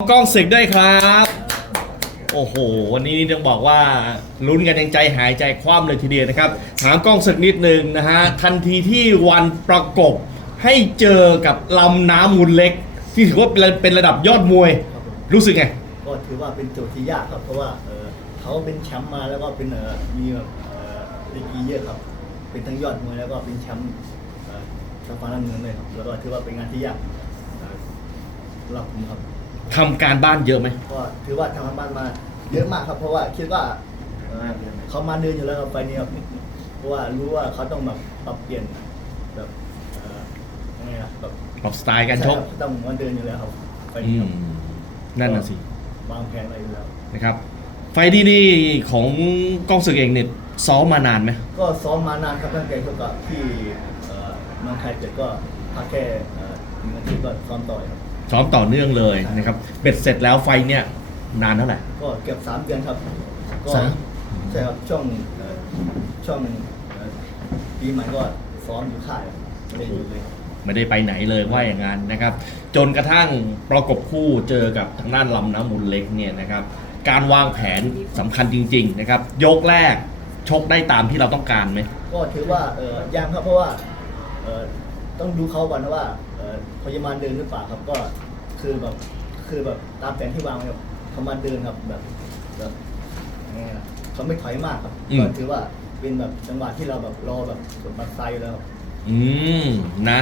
กล้องศึกด้วยครับ โอ้โห วันนี้ต้องบอกว่าลุ้นกันยังใจหายใจคว่ำเลยทีเดียวนะครับ ถามกล้องศึกนิดนึงนะฮะ ทันทีที่วันประกบให้เจอกับลำน้ำมูลเล็ก ที่ถือว่าเป็นเป็นระดับยอดมวยรู้สึกไง ก็ถือว่าเป็นโจทย์ที่ยากครับ เพราะว่าเออเขาเป็นแชมป์มาแล้วก็เป็นเออมีแบบเออดีกรีเยอะครับ เป็นทั้งยอดมวยแล้วก็เป็นแชมป์เอ่อทางฟ้าน้ำเงินเลยครับแล้วก็ถือว่าเป็นงานที่ยากเอ่อสำหรับผมครับ ทำการบ้านเยอะไหม ก็ถือว่าทำงานบ้านมาเยอะมากครับ เพราะว่าคิดว่าเอ่อเขามาเดินอยู่แล้วครับไฟล์นี้ครับเพราะว่ารู้ว่าเขาต้องแบบปรับเปลี่ยนแบบเอ่อยังไงนะแบบปรับสไตล์การชกใครับต้องมาเดินอยู่แล้วครับไฟล์อืนี้คมรับนั่นน่ะสิวางแผนอะไรอยู่แล้ว นะครับ ไฟล์ที่นี่ของกล้องศึกเองเนี่ยซ้อมมานานไหมก็ซ้อมมานานครับตั้งแต่ชกกับที่เอ่อเมืองไทยเจ็ดก็พักแค่เอ่อหนึ่งอาทิตย์ก็ซ้อมต่อยครับ ซ้อมต่อเนื่องเลยนะครับเบ็ดเสร็จแล้วไฟล์เนี่ยนานเท่าไหร่ ก็เก็บสามเดือนครับก็สาม ใช่ครับช่วงเอ่อช่วงเอ่อปีใหม่ก็ซ้อมอยู่ค่ายครับไม่ได้อยู่เลยครับไม่ได้ไปไหนเลยว่าอย่างนั้นนะครับ จนกระทั่งประกบคู่เจอกับทางด้านลำน้ำมูลเล็กเนี่ยนะครับ การวางแผนสำคัญจริง ๆ นะครับ ยกแรกชกได้ตามที่เราต้องการไหมก็ถือว่าเอ่อยังครับเพราะว่าเอ่อ ต้องดูเขาก่อนนะว่าเอ่อเขาจะมาเดินหรือเปล่าครับก็คือแบบคือแบบตามแผนที่วางไว้ครับเขามาเดินครับแบบแบบยังไงนะเขาไม่ถอยมากครับก็ถือว่าเป็นแบบจังหวะที่เราแบบรอแบบกดบัตรไซด์แล้วครับ อืมนะ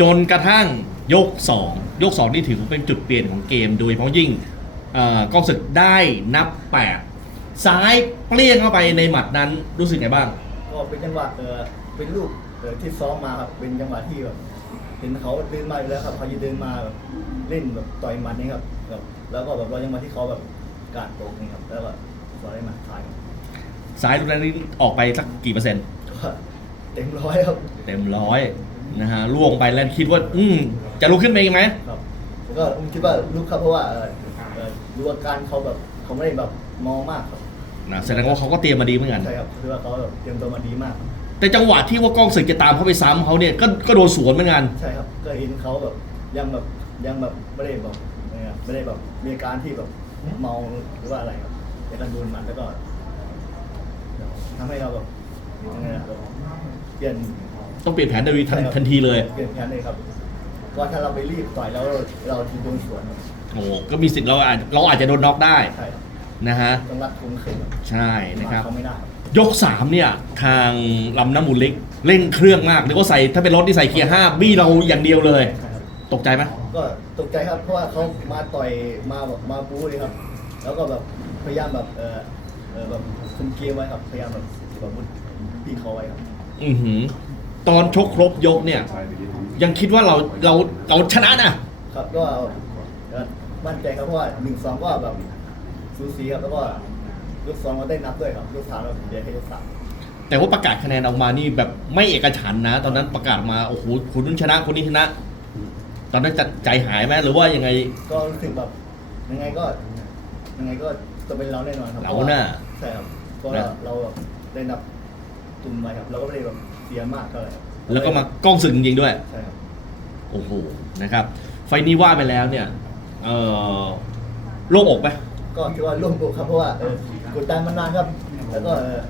จนกระทั่งยก 2 ยก 2 นี่ถือว่าเป็นจุดเปลี่ยนของเกมโดยเฉพาะยิ่งเอ่อกองศึกได้นับ 8 ซ้ายเปลี่ยงเข้าไปในหมัดนั้นรู้สึกไงบ้าง ก็เป็นจังหวะเออเป็นลูก เออที่ซ้อมมาครับเป็นจังหวะที่แบบเห็นเขาเดินมาอยู่แล้วครับเขาจะเดินมาแบบเล่นแบบต่อยหมัดนี่ครับแบบแล้วก็แบบเรายังมาที่เขาแบบการโตกนี่ครับแล้วก็สอนได้หมัดถ่ายครับซ้ายลูกนั้นนี่ออกไปสักกี่เปอร์เซ็นต์ก็เต็มร้อยครับเต็มร้อยนะฮะล่วงไปแล้วคิดว่า อืมจะลุกขึ้นไปอีกไหมครับแล้วก็ผมคิดว่าลูกครับเพราะว่าเออเออดูอาการเขาแบบเขาไม่ได้แบบมองมากครับนะแสดงว่าเขาก็เตรียมมาดีเหมือนกัน ใช่ครับคือว่าเขาแบบเตรียมตัวมาดีมากครับ แต่จังหวะที่ว่ากล้องศึกจะตามเขาไปซ้ำเขาเนี่ยก็ก็โดนสวนเหมือนกันใช่ครับก็เห็นเขาแบบยังแบบยังแบบไม่ได้แบบไม่ได้ไม่ได้แบบมีอาการที่แบบเมาหรือว่าอะไรครับในการโดนหมัดแล้วก็ทำให้เราแบบยังไงอะแบบเปลี่ยนต้องเปลี่ยนแผนทันทีทันใช่ครับทันทีเลยเปลี่ยนแผนเลยครับว่าถ้าเราไปรีบต่อยแล้วเราจะโดนสวนครับโอ้ก็มีสิทธิ์เราอาจเราอาจจะโดนน็อกได้ใช่ครับนะฮะต้องรัดคุมขึ้นครับใช่นะครับเขาไม่ได้ครับ ยกสามเนี่ยทางลำน้ำมูลเล็กเร่งเครื่องมากนึกว่าใส่ถ้าเป็นรถที่ใส่เกียร์ห้าบี้เราอย่างเดียวเลยใช่ครับตกใจไหมก็ตกใจครับเพราะว่าเขามาต่อยมาแบบมาบู๊เลยครับ แล้วก็แบบพยายามแบบเออเออแบบคุมเกมไว้ครับพยายามแบบแบบมุดพี่เขาไว้ครับอือหือตอนชกครบยกเนี่ย ยังคิดว่าเราเราเราชนะนะครับก็เอ่อมั่นใจครับเพราะว่าหนึ่งสองก็แบบสูสีครับแล้วก็ ยกสองเราได้นับด้วยครับยกสามเราเดี๋ยวให้ยกสามแต่ว่าประกาศคะแนนออกมานี่แบบไม่เอกฉันท์นะ ตอนนั้นประกาศมาโอ้โหคนนู้นชนะคนนี้ชนะ ตอนนั้นจะใจหายไหมหรือว่ายังไงก็รู้สึกแบบยังไงก็ยังไงก็จะเป็นเราแน่นอนครับเราน่ะใช่ครับเพราะนะเราเราแบบได้นับตุ่มไว้ครับ เราก็ไม่ได้แบบเสียมากเท่าไหร่ครับแล้วก็มากล้องสึกจริงๆด้วย ใช่ครับ โอ้โหนะครับ ไฟล์นี้ว่าไปแล้วเนี่ย เออโล่งอกไหมก็คิดว่าร่วมบุกครับเพราะว่าเออ กดดันมานานครับ แล้วก็เออ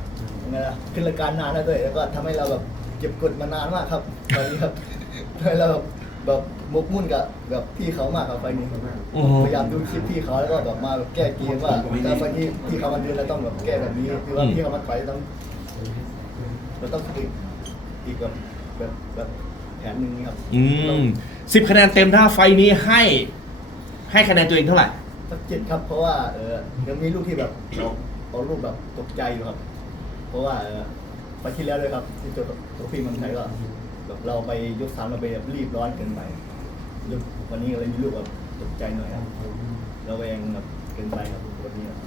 ยังไงล่ะขึ้นรายการนานแล้วด้วยแล้วก็ทำให้เราแบบเก็บกดมานานมากครับตอนนี้ครับทำให้เราแบบแบบมกมุ่นกับแบบพี่เขามากครับไฟล์นี้อือฮึ พยายามดูคลิปพี่เขาแล้วก็แบบมาแบบแก้เกมว่าถ้าไฟล์นี้พี่เขามาเดินแล้วต้องแบบแก้แบบนี้คือว่าพี่เขามาต่อยต้องเราต้องอีกอีกแบบแบบแบบแผนหนึ่งนี่ครับ อืมสิบคะแนนเต็มถ้าไฟล์นี้ให้ ให้คะแนนตัวเองเท่าไหร่ สักเจ็ดครับเพราะว่าเออยังมีลูกที่แบบเรา เอาลูกแบบตกใจอยู่ครับ เพราะว่าเออไปที่แล้วเลยครับ ที่เจอกับตัวพี่เมันไทยก็แบบเราไปยกสามเราไปแบบรีบร้อนเกินไปยกวันนี้เลยมีลูกแบบตกใจหน่อยครับเราแวงแบบเกินไปครับวันนี้ครับ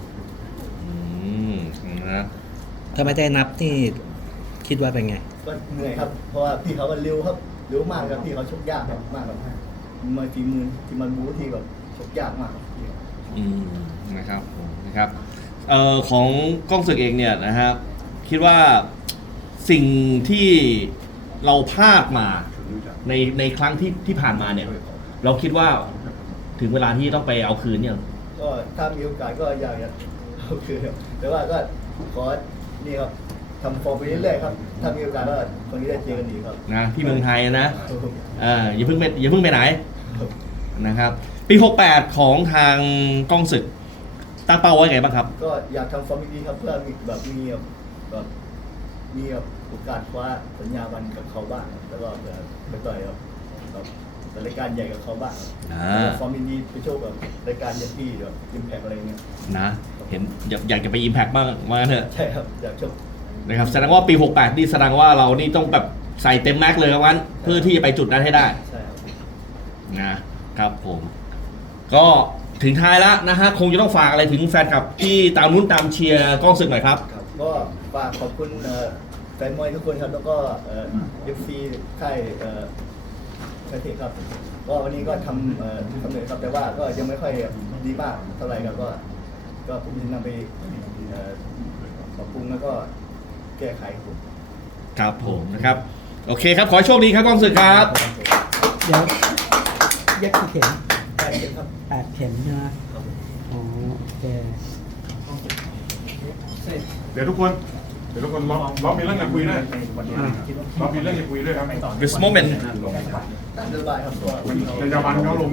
อืมนะถ้าไม่ได้นับนี่คิดว่าเป็นไง ก็เหนื่อยครับ เพราะว่าพี่เขาก็เร็วครับเร็วมากครับพี่เขาชกยากครับมากครับมือฝีมือที่มันบู๊ที่แบบชกยากมากครับพี่ครับอืมนะครับนะครับ เอ่อของกล้องศึกเองเนี่ยนะครับคิดว่าสิ่งที่เราพลาดมาในในครั้งที่ที่ผ่านมาเนี่ย เราคิดว่าถึงเวลาที่ต้องไปเอาคืนเนี่ยก็ถ้ามีโอกาสก็อยากจะเอาคืนครับแต่ว่าก็ขอนี่ครับทำฟอร์มไปเรื่อยๆครับ ถ้ามีโอกาสก็คนนี้ได้เจอกันอีกครับนะที่เมืองไทยนะครับผมเอออย่าเพิ่งไปอย่าเพิ่งไปไหนครับนะครับ ปี 68 ของทางกล้องศึก ตั้งเป้าไว้ไงบ้างครับ ก็อยากทำฟอร์มดีๆครับเพื่อมีแบบมีแบบแบบมีแบบโอกาสคว้าสัญญาบันกับเขาบ้างครับแล้วก็เผื่อไปต่อยแบบแบบรายการใหญ่กับเขาบ้างครับอ่า แล้วก็ฟอร์มดีๆไปโชว์แบบรายการยัที่แบบอิมแพกอะไรเงี้ยนะ เห็นอยากอยากจะไปอิมแพกบ้างมาเถอะใช่ครับอยากโชว์นะครับแสดงว่าปี 68 นี่แสดงว่าเรานี่ต้องแบบใส่เต็มแม็กซ์เลยครับวันเพื่อที่จะไปจุดนั้นให้ได้ใช่ครับนะครับผม ก็ ถึงท้ายแล้วนะฮะคงจะต้องฝากอะไรถึงแฟนคลับที่ตามลุ้นตามเชียร์กล้องศึกหน่อยครับ ครับก็ฝากขอบคุณเอ่อแฟนมวยทุกคนครับ แล้วก็เอ่อฟซีค่ายเอ่อค่ายเทคครับ ก็วันนี้ก็ทำเอ่อสำเร็จครับ แต่ว่าก็ยังไม่ค่อยดีมากเท่าไหร่ครับก็ ก็ผมจะนำไปเอ่อปรับปรุงแล้วก็แก้ไขครับ ครับผมนะครับ โอเคครับ ขอให้โชคดีครับกล้องศึกครับ เดี๋ยวเย็บกี่เข็ม ใช่ครับแปดเข็มใช่ไหมครับผมอ๋อโอเคเดี๋ยวทุกคน เดี๋ยวทุกคนเราเรามีเรื่องจะคุยด้วยเรามีเรื่องจะคุยด้วยครับ this moment ตามสบายครับตัวมันในยามันเขาลง